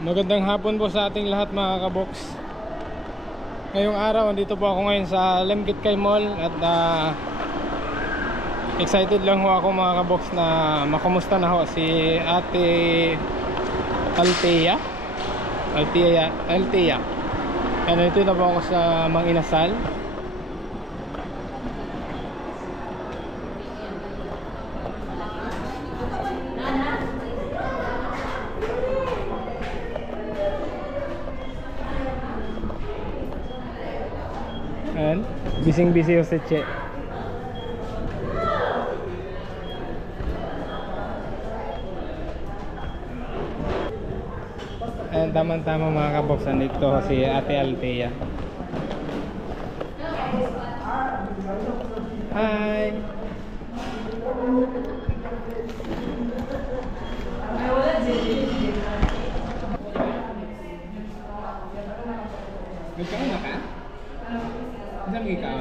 Magandang hapon po sa ating lahat mga kabox. Ngayong araw, andito po ako ngayon sa Lemgitgay Mall. At excited lang ho ako mga kabox na makumusta na ho si Ate Althea. Ano, ito na po ako sa Mang Inasal. Ayan, bising-busy yung si Che. Ayan, tamang-tama mga kabox, nandito si Ate Althea. Hi! Nagkaon na ka? Saan may ikaw?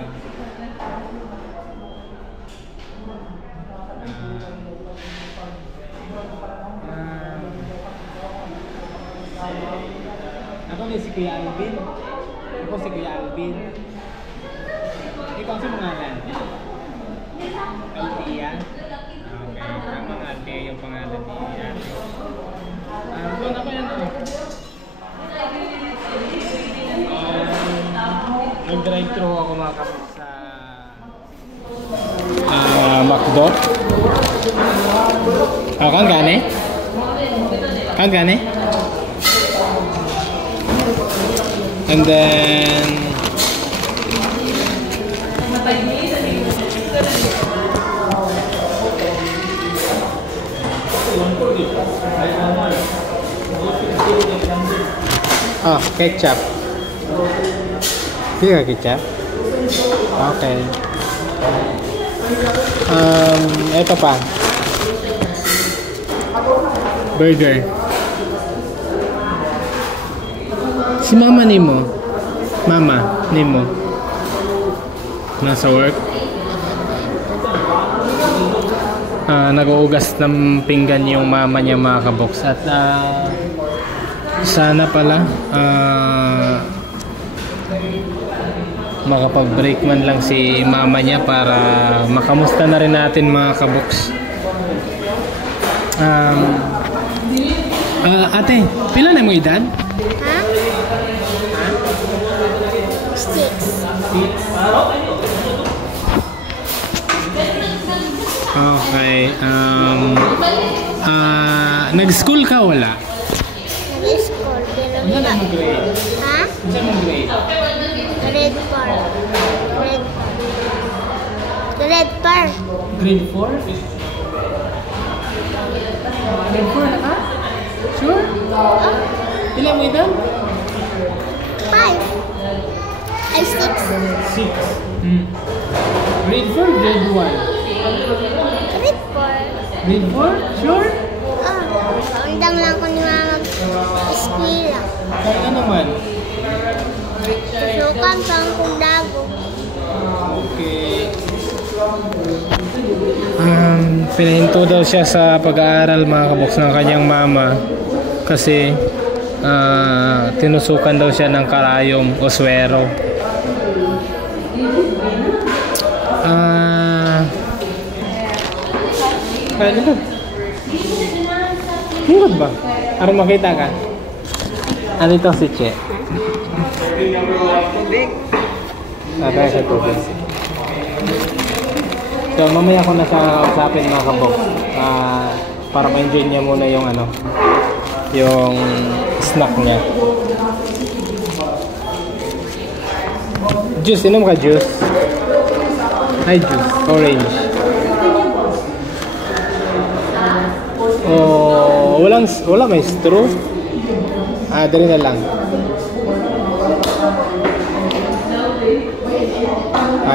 Ako ni si Kuya Alvin. Ako si Kuya Alvin. Ikaw sa mga lan? Althea? Okay, tamang Althea yung pangalan ni Ate. Doon ako yan ano? Nag-drive-thru ako mga kapit sa McDo. Kan gani? Kan gani? And then ketchup. Tidak kecap. Oke. Ito pa. Burger. Si Mama Nimo. Mama Nimo. Nasa work. Nag-uugas ng pinggan yung mama niya mga kabox. At sana pala makapag-break man lang si mama niya para makamusta na rin natin mga kabox. Ate, pila na mo edad? Ha? 6. Okay. Nag-school ka wala? Nag-school, pero Ano na mo grade? ha? Ano mo grade? Grade 4. Grade 4. Grade 4? Grade 4 na ka? Sure? Ilan mo edad? 5. Ay, 6. 6. Grade 4, grade 1? Grade 4. Grade 4? Sure? Undang lang ko ni mama eskwela. Kaya ano naman? Susukan pang kundago. Okay. Pinahinto daw siya sa pag-aaral mga kabox ng kanyang mama kasi tinusukan daw siya ng karayom o swero. Ano ba? Hingod ba? Para makita ka? Ano ito si Che? Tayo sa tubig. So mamaya ko na siya usapin mga kabok para ma-enjoy niya muna yung ano, yung snack niya. Juice, inom ka juice? Ay, juice, orange. Oh, wala may straw. Dali na lang.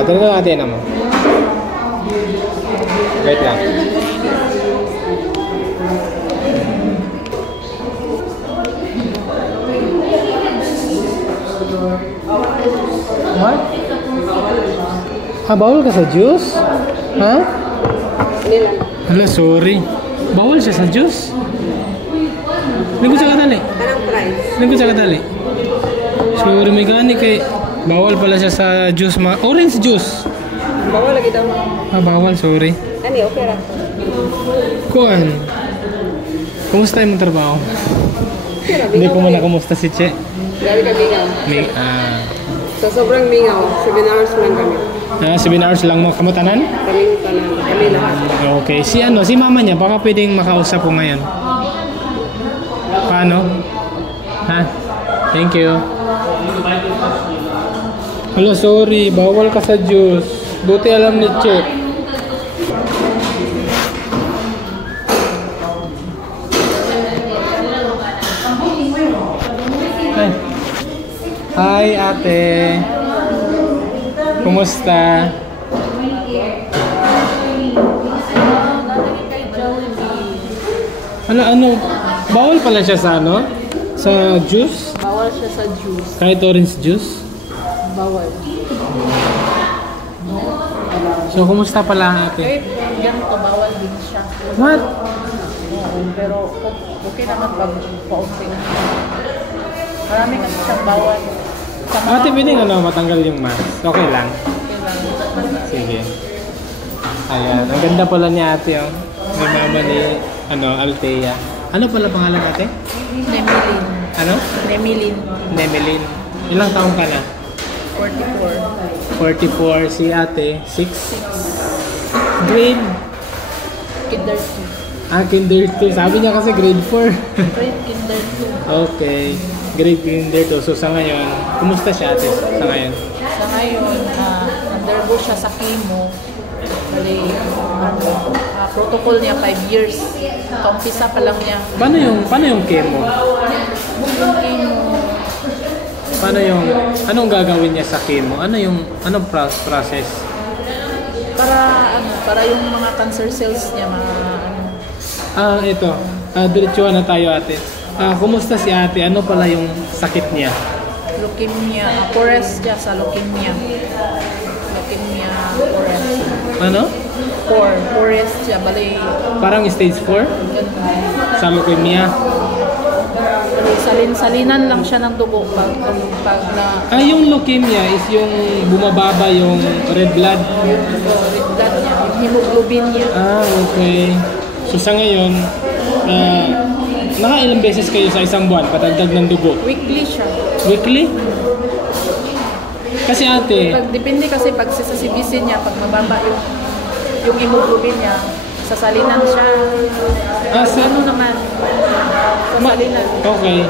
Dali na natin naman. Wait lang. What? Bawal ka sa juice? Ha? Hala, sorry. Bawal siya sa juice? Hindi ko siya katali. Kanang fry. Nagkot sa kadali. Sorry, may gani kay... Bawal pala siya sa juice. Orange juice. Bawal lagi daw. Bawal, sorry. Ani, okay ra. Kuan. Kumusta yung trabaho? Hindi ko muna kumusta si Che. Grabe ka mingaw. Sa sobrang mingaw, 7 hours lang kami. 7 hours lang mga kamutanan? Kami lahat. Okay. Si mama niya, baka pwedeng makausap ko ngayon. Paano? Ha? Thank you. Hala, sorry. Bawal ka sa juice. Buti alam ni Che. Hi, ate. Kumusta? Ano? Bawal pala siya sa Sa juice? Bawal siya sa juice. Kahit orange juice? Bawal. So, kumusta pala ate? Kahit ganito, bawal din siya. What? Oo, pero okay naman pag paunti na. Marami kasi siyang bawal. Ate, pwedeng matanggal yung mask. Okay lang. Sige. Ayan. Ang ganda pala ni ate, oh. May mama ni, Althea. Ano pala pangalan ate? Nemilin. Ano? Nemilin. Nemelin. Ilang taong ka na? 44. 44. Si ate? 6? Grade? Kinder 2. Kinder 2. Sabi niya kasi grade 4. Grade Kinder 2. Okay. Grade Kinder 2. So sa ngayon, kumusta siya ate sa ngayon? Sa ngayon, undergo siya sa chemo. Bali, protocol niya 5 years. Kaumpisa pa lang niya. Paano yung chemo? Yung chemo, Anong gagawin niya sa chemo? Anong process? para yung mga cancer cells niya Ito. Diretsuhan na tayo ate. Kumusta si ate? Ano pala yung sakit niya? leukemia, pores siya sa leukemia. Leukemia, pores. Ano? Pores siya, bali. Parang stage 4? Sa leukemia? Salin-salinan lang siya ng dugo pag na Yung leukemia is yung bumababa yung red blood? red blood niya, yung hemoglobin niya. Okay. So sa ngayon, nakailang beses kayo sa isang buwan patagdag ng dugo? Weekly siya. Weekly? Kasi ate, Depende kasi pag sa CBC niya, pag mababa yung hemoglobin niya, sasalinan siya. Ano naman? Sasalinan. Okay.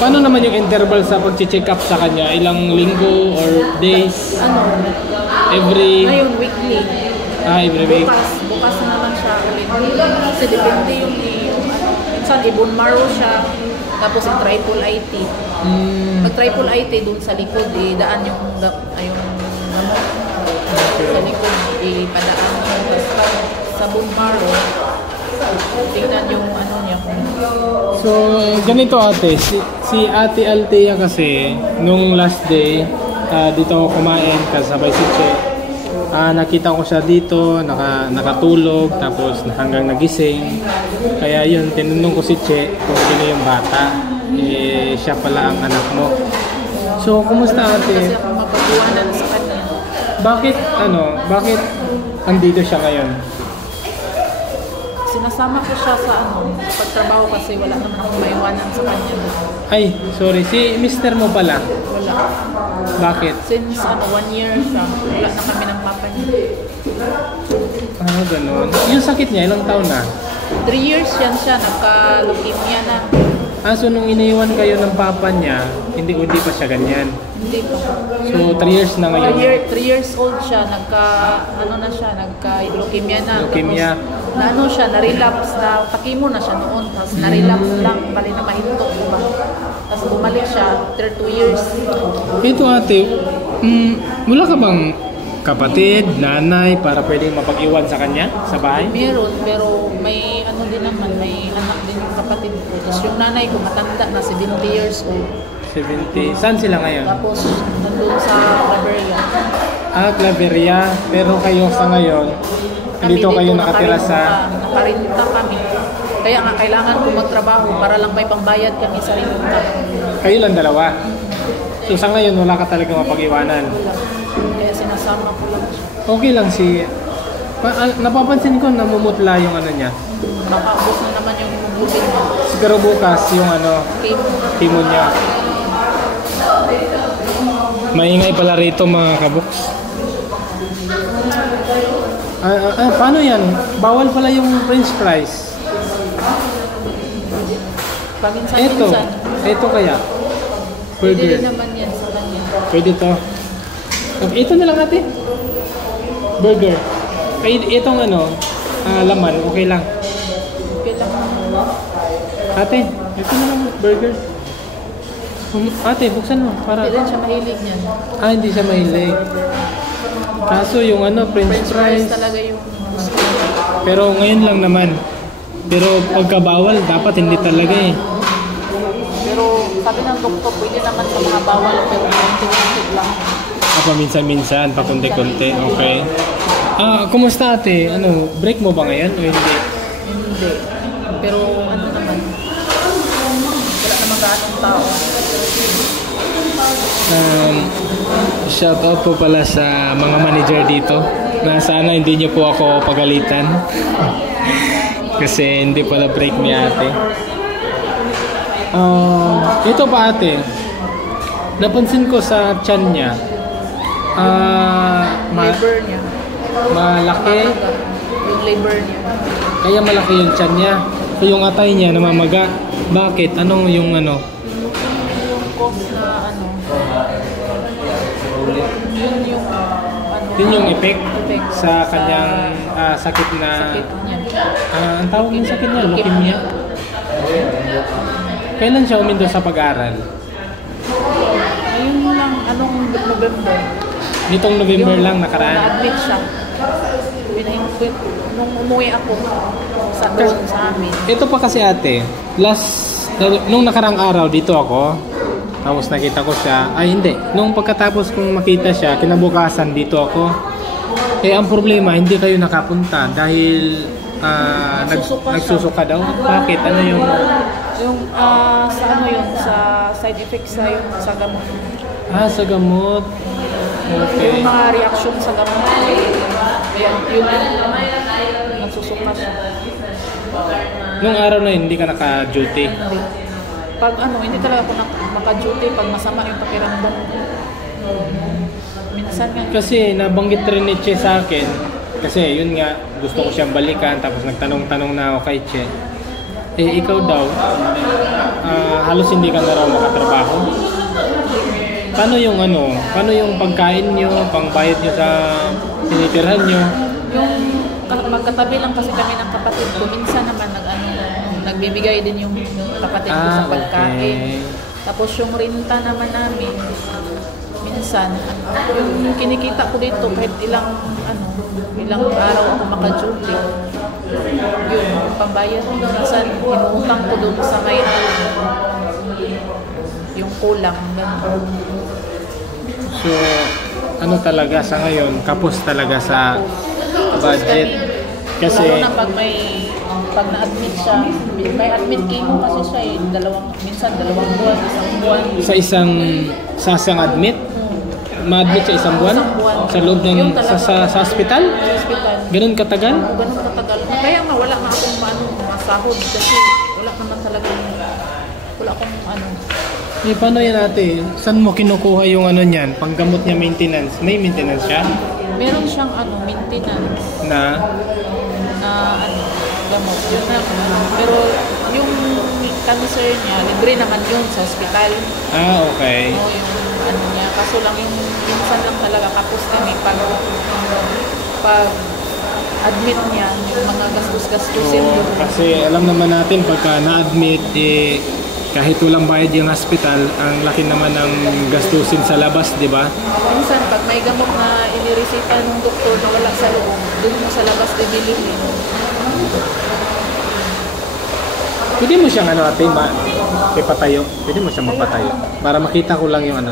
Paano naman yung interval sa pag-check up sa kanya? Ilang linggo or days? Every... Ngayon, weekly. Every week. Bukas na naman siya ulit. Kasi depende yung minsan ibon marrow siya, tapos yung triple IT. Pag triple IT, dun sa likod, daan yung gamot. Sa likod, ipadaan yung sa bone marrow. Tingnan yung niya. So, ganito ate, si Ate Althea kasi, nung last day, dito ako kumain kasabay si Che. Nakita ko siya dito, nakatulog, tapos hanggang nagising. Kaya yun, tinanong ko si Che kung sino yung bata. Siya pala ang anak mo. So, kumusta ate? Kasi ako mapagbuwanan sa kanya. Bakit andito siya ngayon? Sinasama ko siya sa pagtrabaho kasi wala naman akong maiwanan sa kanya. Ay, sorry. Si mister mo pala? Wala. Bakit? Since 1 year siya, wala na kami ng papa niya. Ganun. Yung sakit niya, ilang taon na? 3 years yan siya, nagka-leukemia na. So nung iniwan kayo ng papa niya, hindi pa siya ganyan? Hindi pa. So 3 years na ngayon? 3 years old siya, nagka-leukemia na. Leukemia? Tapos, na-relapse, na-takimo na siya noon. Tapos na-relapse lang, bali na mahinto. Diba? Tapos bumalik siya after 2 years. Ito ate, wala ka bang kapatid, nanay, para pwedeng mapag-iwan sa kanya, sa bahay? Meron, pero may din naman, may anak din yung kapatid ko. Tapos yung nanay ko matanda na 70 years old. 70. Saan sila ngayon? Tapos nandun sa Claveria. Claveria. Pero kayo sa ngayon, dito kayo nakatira sa... Nakarinta kami. Kaya nga, kailangan ko magtrabaho para lang may pambayad kami sa rinunta. Kayo lang dalawa. So sa ngayon, wala ka talaga mapag-iwanan. Kaya sinasama ko lang siya. Okay lang si... napapansin ko namumutla yung ano niya. Makaubos na naman yung bubulin niya. Siguro bukas yung ano, timo niya. Maingay pala rito mga kabuks. Paano yan? Bawal pala yung french fries. Paminsan-minsan. Ito kaya? Pwede Burger. rin naman yan sa kanya. Pwede to. Ito na lang ate. Burger. Kaya itong ano, laman, okay lang. Okay lang. Ate, ito na lang, burger. Ate, buksan mo para... Hindi rin siya mahilig niyan. Hindi siya mahilig. Kaso yung ano, french fries. Talaga yung gusto. Pero ngayon lang naman. Pero pagkabawal, dapat hindi talaga eh. Pero sabi ng doktor, pwede naman sa mga bawal, pero konti-konti lang. Paminsan-minsan, pakunti-kunti, okay. Kumusta ate? Ano, break mo ba ngayon o hindi? Hindi. Pero ano naman, wala naman gaanong tao. Shout out po pala sa mga manager dito na sana hindi niyo po ako pagalitan kasi hindi pala break ni ate. Ito pa ate, napansin ko sa tiyan niya, Labor niya. malaki, Yung labor niya. kaya malaki yung tiyan niya. So yung atay niya namamaga. Bakit? Anong yung ano? Yung cause na ano, yun yung ano, Yun yung effect sa sa kanyang sakit na... sakit niya. Ang tawag ng sakit niya, leukemia. Kailan siya umindo sa pag-aaral? Ayun lang, anong November. Nitong November Yung lang nakaraan. Na-admit siya. Pinahimpuit nung umuwi ako sa doon sa amin. Ito pa kasi ate, nung nakarang araw dito ako, tapos nakita ko siya, hindi, nung pagkatapos kong makita siya, kinabukasan dito ako. Ang problema, hindi kayo nakapunta dahil nagsusuka daw. Bakit? Ano yung... Yung sa ano yun, sa side effects sa yung sa gamot. sa gamot. Okay. Yung mga reaction sa gamot. Kaya yun, nagsusuka siya. Nung araw na yun, hindi ka naka-duty. Pag ano, hindi talaga ako maka-duty pag masama yung pakiramdam. Minsan nga. Kasi nabanggit rin ni Che sa akin, kasi yun nga, gusto ko siyang balikan, tapos nagtanong-tanong na ako kay Che. Ikaw daw, halos hindi ka na raw makatrabaho. Paano yung ano, paano yung pagkain nyo, pangbayad nyo sa tinitirhan nyo? Yung magkatabi lang kasi kami ng kapatid ko, minsan naman nagbibigay din yung kapatid ko sa pagkain. Okay. Tapos yung renta naman namin, minsan, yung kinikita ko dito kahit ilang araw ako maka-duty. Yun, pambayad. Minsan, inuutang ko doon sa may yung kulang. Ganun. So, ano talaga sa ngayon, kapos talaga sa budget. Kasi, lalo na pag na-admit siya, may admit chemo kasi siya minsan 2 buwan, 1 buwan. Sa isang admit? Ma-admit sa isang buwan? Sa loob ng, sa hospital? Sa hospital. Ganun katagal? Ganun katagal. Kaya nga wala nga akong masahod kasi wala naman talagang, wala akong Paano yan ate? Saan mo kinukuha yung ano niyan? Panggamot niya maintenance? May maintenance siya? meron siyang maintenance Na? gamot. Yun na. Pero yung cancer niya, libre naman yun sa hospital. Okay. Yung niya. Kaso lang yung minsan lang talaga kapos kami pag admit niya, yung mga gastos-gastusin doon. Kasi alam naman natin pagka na-admit, kahit walang bayad yung hospital, ang laki naman ng gastusin sa labas, di ba? Minsan, pag may gamot na iniresita ng doktor na wala sa loob, doon mo sa labas bibilihin. Pwede mo siyang ate, ipatayo. Pwede mo siyang mapatayo. Para makita ko lang yung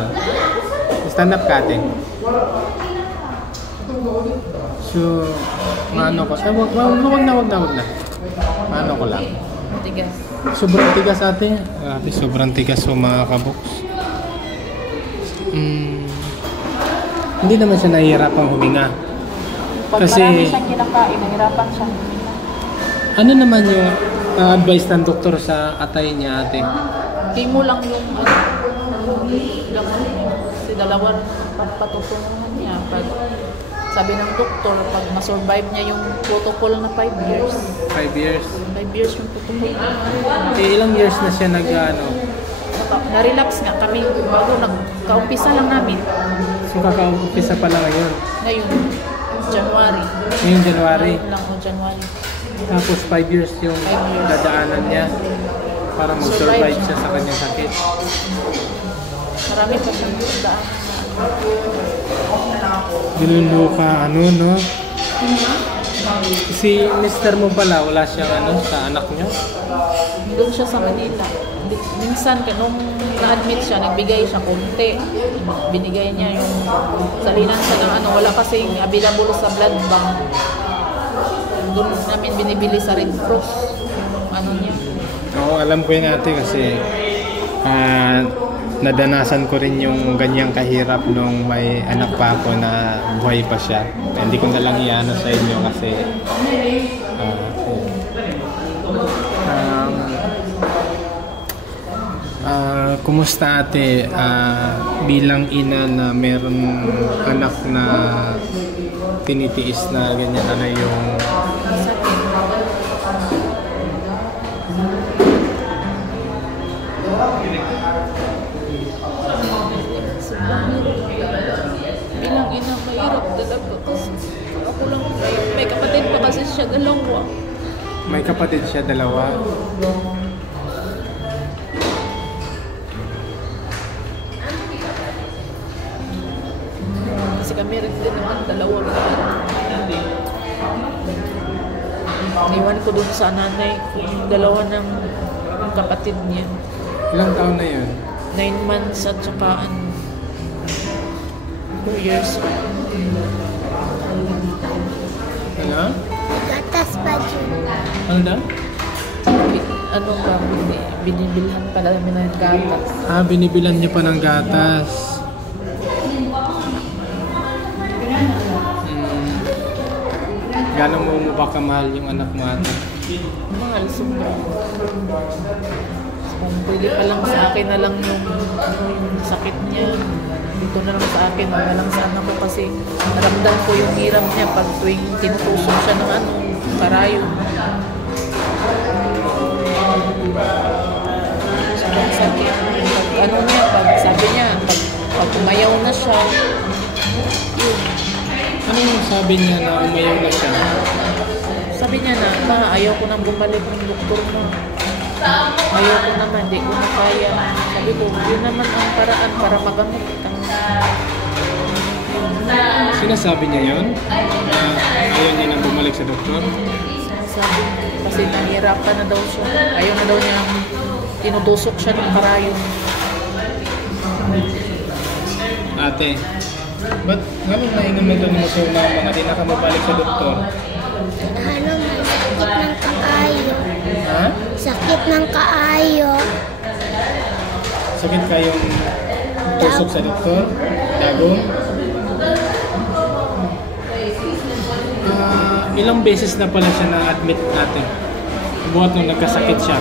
Stand up ka ate. So, wag na. Maano ko lang. tigas. Sobrang tigas ate. Ate, sobrang tigas so mga kaboks. Hindi naman siya nahihirapan huminga. Pag Kasi- marami siyang kinakain, nahirapan siya. Ano naman yung advice ng doktor sa atay niya ate? Chemo lang yung si dalawang patutunguhan niya. Pag sabi ng doktor, pag ma-survive niya yung protocol na 5 years. 5 years. 5 years yung protocol. Ilang years na siya Na-relapse nga kami bago nagka-umpisa lang namin. So kaka-umpisa pa lang ngayon. Ngayon, January. Ngayong January. Ngayon lang o January. Tapos 5 years yung 5 years. dadaanan niya para mag-survive siya sa kanyang sakit. Marami pa siyang daan. Niluluka, no? Si mister mo pala, wala siyang sa anak niyo? Doon siya sa Manila. Minsan, nung na-admit siya, nagbigay siya konti. Binigay niya yung salinan siya ng wala kasing available sa blood bank. Doon namin binibili sa Red Cross yung niya. Oo, alam ko yun ate kasi nadanasan ko rin yung ganyang kahirap nung may anak pa ako na buhay pa siya. Hindi ko na lang iano sa inyo kasi kumusta ate bilang ina na meron anak na tinitiis na ganyan yung Bilang ina, mahirap talaga kasi ako lang, may kapatid pa kasi siya, dalawa. may kapatid siya, dalawa. Kasi kami rin din naman, dalawa. Iniwan ko dun sa nanay ko, yung dalawa ng kapatid niya. Ilang taon na yun? 9 months at saka 4 years. Ano? Gatas pa dyan. Ano daw? Ano ba, binibilhan pala namin ng gatas. Binibilan niyo pa ng gatas. Gano'n mo ba kamahal yung anak mo ate? Mahal, sobra. Kung pwede pa lang sa akin na lang yung sakit niya, dito na lang sa akin, wala lang sa anak ko kasi naramdam ko yung hirap niya pag tuwing tinutusok siya ng karayo. Sobrang sakit. Pag pag sabi niya, pag umayaw na siya, yun. Ano yung sabi niya na umayaw na siya? Sabi niya na, ma, ayaw ko nang bumalik ng doktor mo. Ayaw ko naman, hindi ko na kaya. Sabi ko, yun naman ang paraan para magamot ka. Sinasabi niya yun? Ayaw niya nang bumalik sa doktor? Sabi, kasi nahihirapan na daw siya. Ayaw na daw niya, tinutusok siya ng karayo. Ate, ba't gano'n naingan mo doon mo sa mama na di na ka mabalik sa doktor? Ano, may sakit ng kaayo. Ha? Sakit ng kaayo. Sakit kayong tusok sa doktor? Dagong? Ilang beses na pala siya na-admit natin? Buhat nung nagkasakit siya.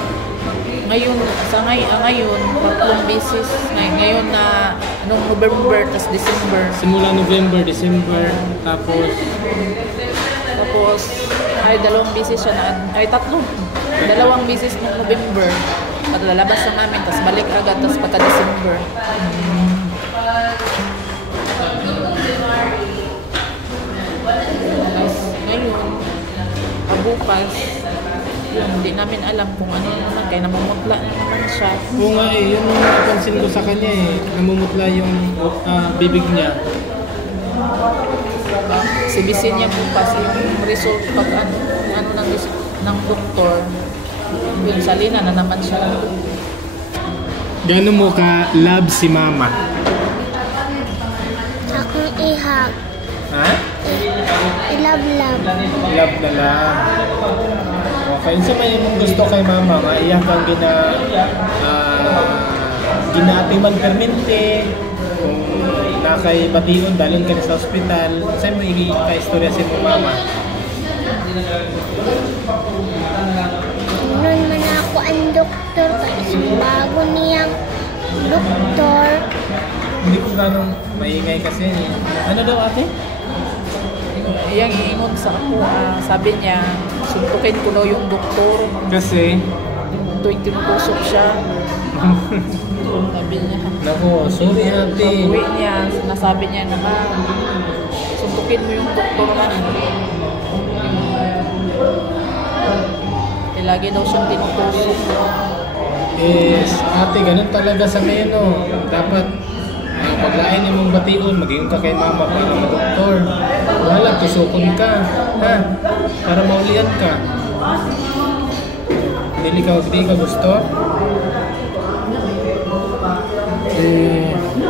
Ngayon, ngayon, 3 beses. Ngayon na, November, tas December. Simula November, December, tapos ay 2 beses siya na, 3. 2 beses ng November. At lalabas na namin, tas balik agad, tas pagka-December. Ngayon, bukas, yun, hindi namin alam kung ano naman, kaya namumutla na naman siya. oo nga yun yung napansin ko sa kanya namumutla yung bibig niya. Sibisin niya bukas yung result pag ng doktor, yung salina na naman siya. Gano'n mo ka love si mama? Akong ihag. Ha? Ilab-lab. Love na lang. Okay, so may mong gusto kay mama, maiyak kang ginaatiman permente, kung nakay bation, dalhin ka na sa ospital, saan mo i-istorya sa mo mama? Noon man ako ang doktor, kasi bago niyang doktor. Hindi ko ganong maingay kasi. Ano daw ate? Iyang iingon sa ako, sabi niya, suntukin ko daw yung doktor. Kasi? Tuwing tinutusok siya. Sabi niya. Naku, sorry ate. Pag-uwi niya, nasabi niya naman, suntukin mo yung doktor man. Lagi daw siyang tinutusok. Yes, ate, ganun talaga sa ngayon, no. Dapat paglain niyo mong bation, maging ka kay mama para ma-doktor. Wala, tusukon ka, ha? Para maulian ka. Hindi ka gusto?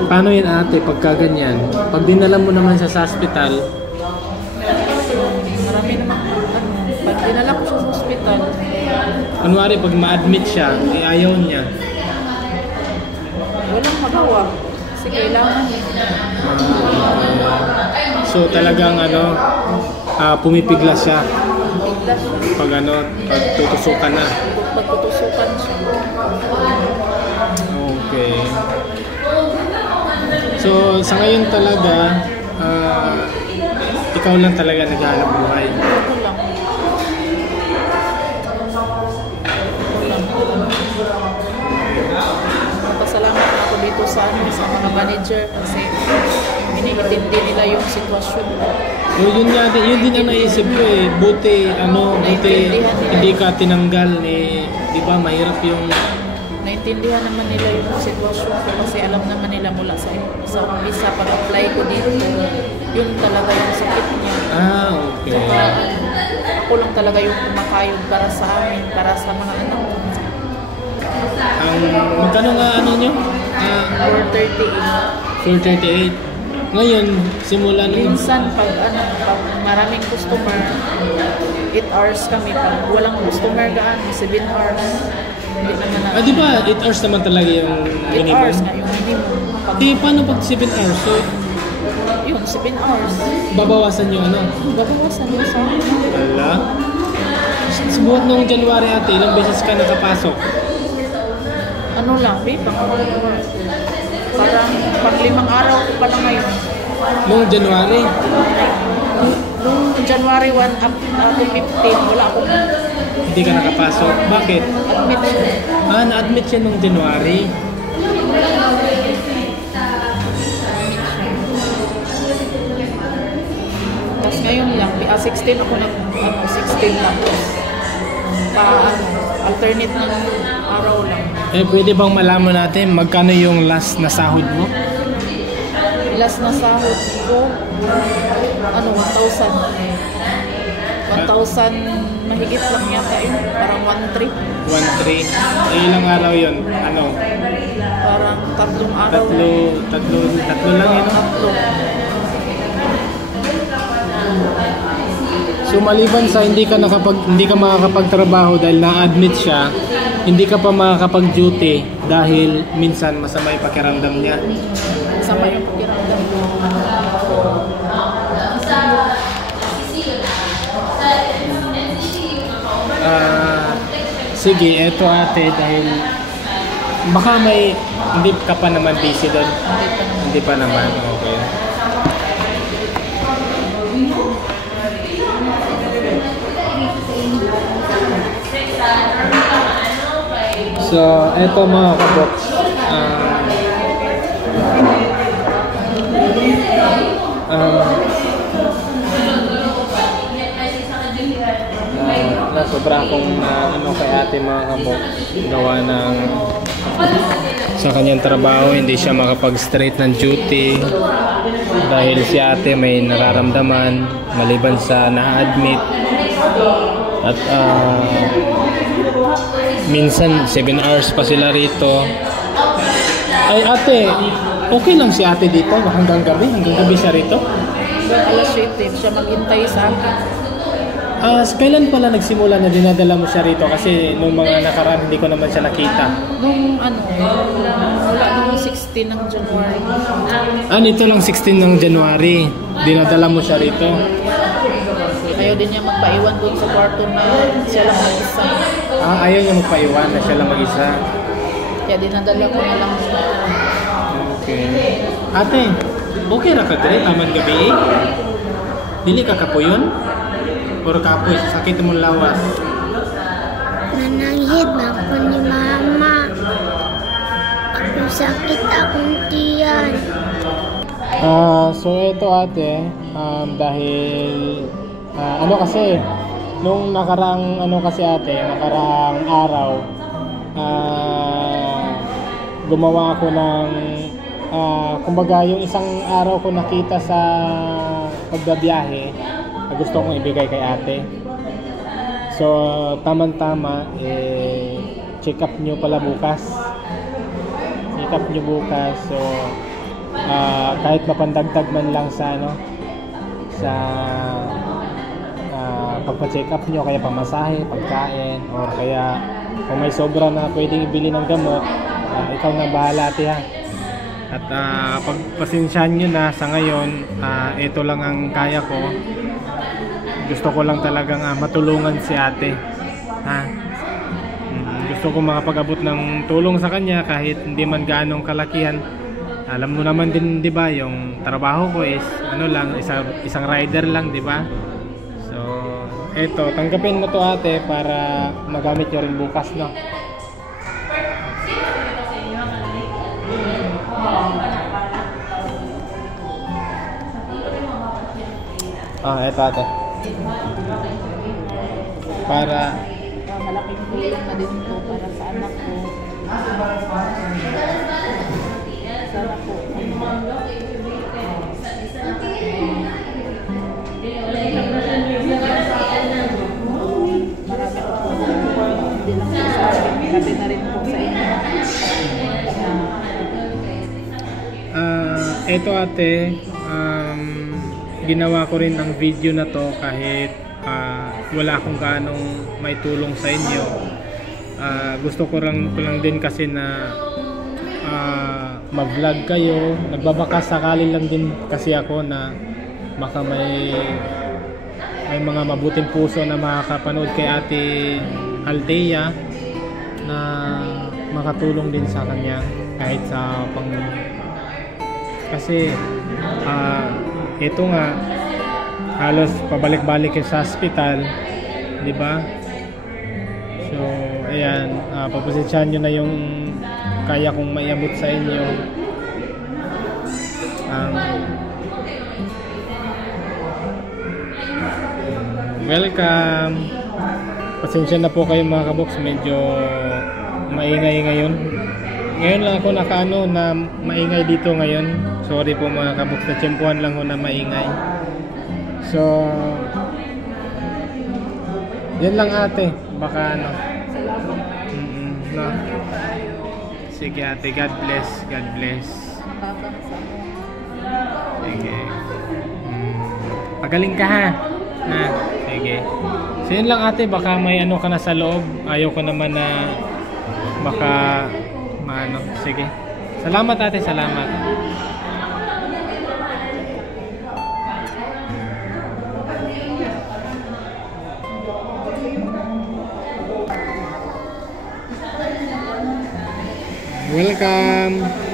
Paano yun ate, pagka ganyan? Pag dinala mo naman siya sa hospital, Marami naman, pag dinala ko siya sa hospital, kunwari pag ma-admit siya, ayaw niya. walang magawa. Kasi kailangan So talagang pumipigla siya bigla siya. pag pag tutusukan na. Pagtutusukan siya. Okay. So sa ngayon talaga, ikaw lang talaga naghahanap buhay. Ako lang. Pasalamat ako dito sa mga manager kasi iniintindi nila yung sitwasyon. Yun din ang naisip ko eh. Buti hindi ka tinanggal eh. Di ba mahirap yung Naintindihan naman nila yung sitwasyon ko kasi alam naman nila mula sa umpisa pag-apply ko dito, yun talaga yung sakit niya. Okay. Saka, ako lang talaga yung kumakayod para sa amin, para sa mga anak ko. Magkano nga nyo? 438. 438. Ngayon, simula nung... Minsan pag maraming customer, 8 hours kami. Pag walang customer gaan, 7 hours. Hindi naman na. di ba 8 hours naman talaga yung 8 minimum? hours nga yung minimum. Paano pag 7 hours? So, Yun, 7 hours. babawasan yung Babawasan yung sa akin. Wala. Subuhat nung January ate, ilang beses ka nakapasok? Ano lang, parang pang-5 araw ko pa lang ngayon. Nung January? Nung January 1 up to 15, wala akong Hindi ka nakapasok. Bakit? admit. Na-admit siya nung January. Tapos ngayon lang, 16 ako 16 lang. Alternate ng araw lang. Pwede bang malaman natin magkano yung last na sahod mo? Last na sahod ko, 1,000. 1,000 mahigit lang yata yun. Parang 1,300. 1,300. Ilang araw yun? Parang 3 araw. Tatlo lang yun. Tatlo. So maliban sa hindi ka makakapagtrabaho dahil na-admit siya, hindi ka pa makakapag-duty dahil minsan masama yung pakiramdam niya. Sama yung pakiramdam ko. Sige, eto ate, dahil baka hindi ka pa naman busy doon. Hindi pa naman, okay. So, eto mga kabox. Sobra akong kay ate mga kabox. Gawa ng sa kanyang trabaho, hindi siya makapag-straight ng duty dahil si ate may nararamdaman maliban sa na-admit at minsan 7 hours pa sila rito. Ay ate, okay lang si ate dito hanggang gabi siya rito? Hanggang alas 7, siya maghintay sa akin. Kailan pala nagsimula na dinadala mo siya rito? Kasi nung mga nakaraan hindi ko naman siya nakita. Nung wala nung 16 ng January. Nito lang 16 ng January. Dinadala mo siya rito. Ayaw din niya magpaiwan doon sa kwarto na siya lang mag-isa. Ayaw niya magpaiwan na siya lang mag-isa. Kaya dinadala ko na lang siya. Okay. Ate, okay ra ka dire taman gabi? Dili ka kapuyon? Or kapoy, sakit mo lawas? Nananghid na ako ni mama. Ako sakit akong tiyan. So ito ate, dahil kasi nung nakarang nakarang araw gumawa ako ng kumbaga yung isang araw ko nakita sa pagbabiyahe na gusto kong ibigay kay ate. So tama-tama check up nyo pala bukas. Check up nyo bukas. So kahit mapandagdag man lang sa sa pagpa-check up nyo, kaya pamasahe, pagkain, or kaya kung may sobra na pwedeng ibili ng gamot, ikaw na bahala ate ha. At pagpasensyahan nyo na sa ngayon, ito lang ang kaya ko. Gusto ko lang talagang matulungan si ate ha. Gusto ko makapag-abot ng tulong sa kanya kahit hindi man gaanong kalakihan. Alam mo naman din, 'di ba, yung trabaho ko is isang rider lang, 'di ba? So, eto, tanggapin mo to ate para magamit niyo rin bukas, no? Eto ate. Para Malaking tulong na din ito para sa anak ko. Sana po. Marami po. Hindi lang po sa akin. Pati na rin po sa inyo. Eto ate, ginawa ko rin ang video na to kahit wala akong ganong may tulong sa inyo. Gusto ko lang din kasi na mag-vlog kayo. Nagbabaka sakali lang din kasi ako na baka may mga mabuting puso na makakapanood kay Ate Althea na makatulong din sa kanya kahit sa kasi ito nga halos pabalik-balik sa hospital, di ba? So ayan, papasensyahan nyo na yung kaya kong maiabot sa inyo. Welcome. Pasensya na po kayo mga kabox, medyo maingay ngayon. Ngayon lang ako na maingay dito ngayon. Sorry po mga kabox, na tsempuhan lang ho na maingay. So yan lang ate, baka no. Sige ate, God bless. Sige. Pagaling ka ha. Sige. So yun lang ate, baka may ka na sa loob. Ayaw ko naman na baka Sige. Salamat ate, salamat. Welcome.